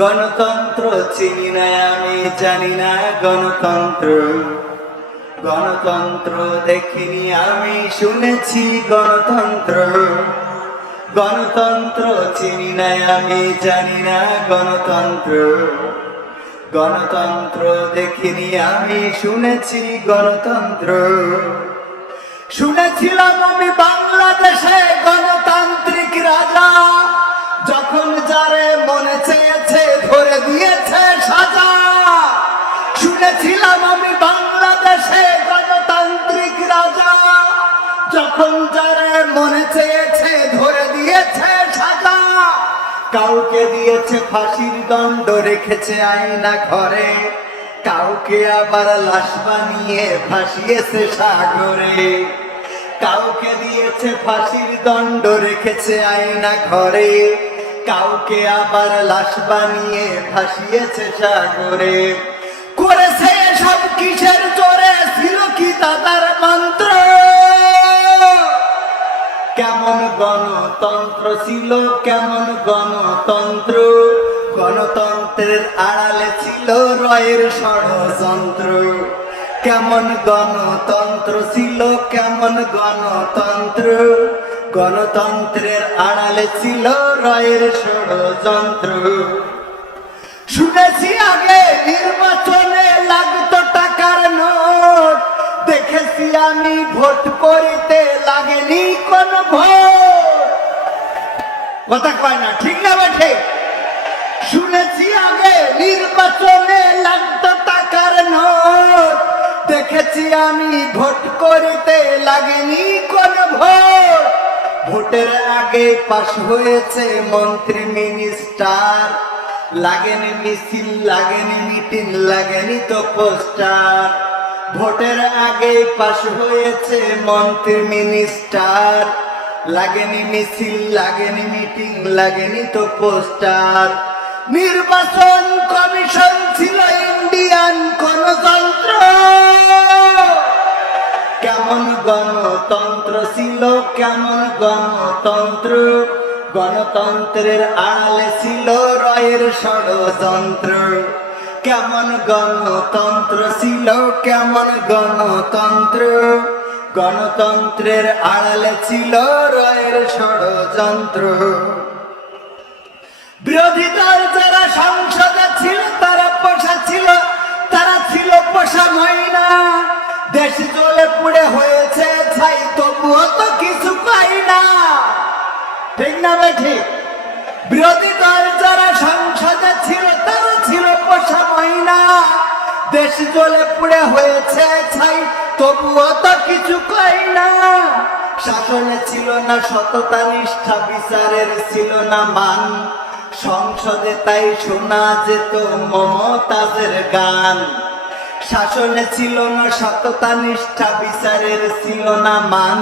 গণতন্ত্র চিনি না আমি, জানি না গণতন্ত্র। গণতন্ত্র দেখিনি আমি, শুনেছি গণতন্ত্র। গণতন্ত্র চিনি না আমি, জানি না গণতন্ত্র। গণতন্ত্র দেখিনি আমি, শুনেছি গণতন্ত্র। শুনেছিলাম আমি বাংলাদেশে গণতান্ত্রিক রাজা, যখন যারে মনে চেয়েছে ধরে দিয়েছে সাজা। শুনেছিলাম আমি বাংলাদেশে গণতান্ত্রিক রাজা, যখন যারে মনে চেয়েছে ধরে দিয়েছে সাজা। কাউকে দিয়েছে ফাঁসির দণ্ড, রেখেছে আয়না ঘরে, কাউকে আবার লাশ বানিয়ে ভাসিয়েছে সাগরে। কাউকে দিয়েছে ফাঁসির দণ্ড, রেখেছে আয়না ঘরে, কাউকে আবার লাশ বানিয়ে ভাসিয়েছে সাগরে। করেছে সব কিসের জোরে, ছিল কি তাদের মন্ত্র? কেমন গণতন্ত্র ছিল, কেমন গণতন্ত্র? গণতন্ত্রের আড়ালে ছিল রয়ের ষড়যন্ত্র। কেমন গণতন্ত্র ছিল, কেমন গণতন্ত্র? গণতন্ত্রের আড়ালে ছিল রয়ের ষড়যন্ত্র। শুনেছি আগে নির্বাচনে লাগতো টাকার নোট, দেখেছি আমি ভোট করিতে লাগেনি কোন ভোট। কথা কয় না, ঠিক না বেঠে? শুনেছি আগে নির্বাচনে লাগতো টাকার নোট, দেখেছি আমি ভোট করিতে লাগেনি কোন ভোট। ভোটের আগে পাশ হয়েছে মন্ত্রী মিনিস্টার, লাগেনি মিছিল, লাগেনি মিটিং, লাগেনি তো পোস্টার। ভোটের আগে পাশ হয়েছে মন্ত্রী মিনিস্টার, লাগেনি মিছিল, লাগেনি মিটিং, লাগেনি তো পোস্টার। নির্বাচন কমিশন ছিল ইন্ডিয়ান গণতন্ত্র। কেমন গণতন্ত্র ছিল, কেমন গণতন্ত্র? গণতন্ত্রের আড়ালে ছিল রয়ের ষড়যন্ত্র। কেমন গণতন্ত্র ছিল, কেমন গণতন্ত্র? গণতন্ত্রের আড়ালে ছিল রয়ের ষড়যন্ত্র। বিরোধী দল যারা সংসদে ছিল তারা পোষা ছিল, তারা ছিল পোষা ময়না। দেশ জ্বলে পুড়ে হয়েছে ছাই, তবুও তো কিছু পাই না, ঠিক না বেঠি? বিরোধী দল যারা সংসদে ছিল তারা ছিল পোষা ময়না। দেশ জ্বলে পুড়ে হয়েছে ছাই, তবুও তো কিছু পাই না। শাসনে ছিল না সততা নিষ্ঠা, বিচারের ছিল না মান। সংসদে তাই শোনা যেত মমতাজের গান। শাসনে ছিল না সততা নিষ্ঠা, বিচারের ছিল না মান।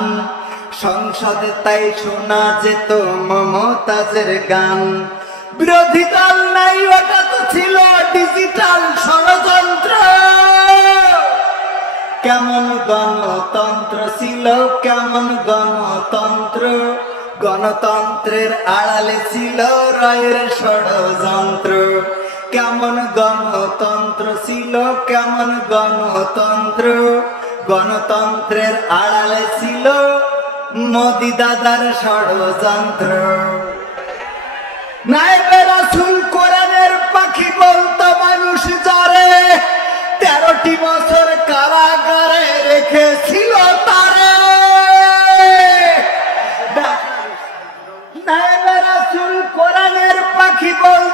সংসদে তাই শোনা যেত মমতাজের গান। বিরোধী দল নাই, ওটা তো ছিল ডিজিটাল ষড়যন্ত্র। কেমন গণতন্ত্র ছিল, কেমন গণতন্ত্র? গণতন্ত্রের আড়ালে ছিল রয়ের ষড়যন্ত্র। কেমন গণতন্ত্র ছিল, কেমন গণতন্ত্র? গণতন্ত্রের আড়ালে ছিল মোদি দাদার ষড়যন্ত্র। নায়েবে রাসূল কোরআনের পাখি বলতো মানুষ যারে, 13টি বছর কারাগারে রেখেছিল তারে। নায়েবে রাসূল কোরআনের পাখি বলতো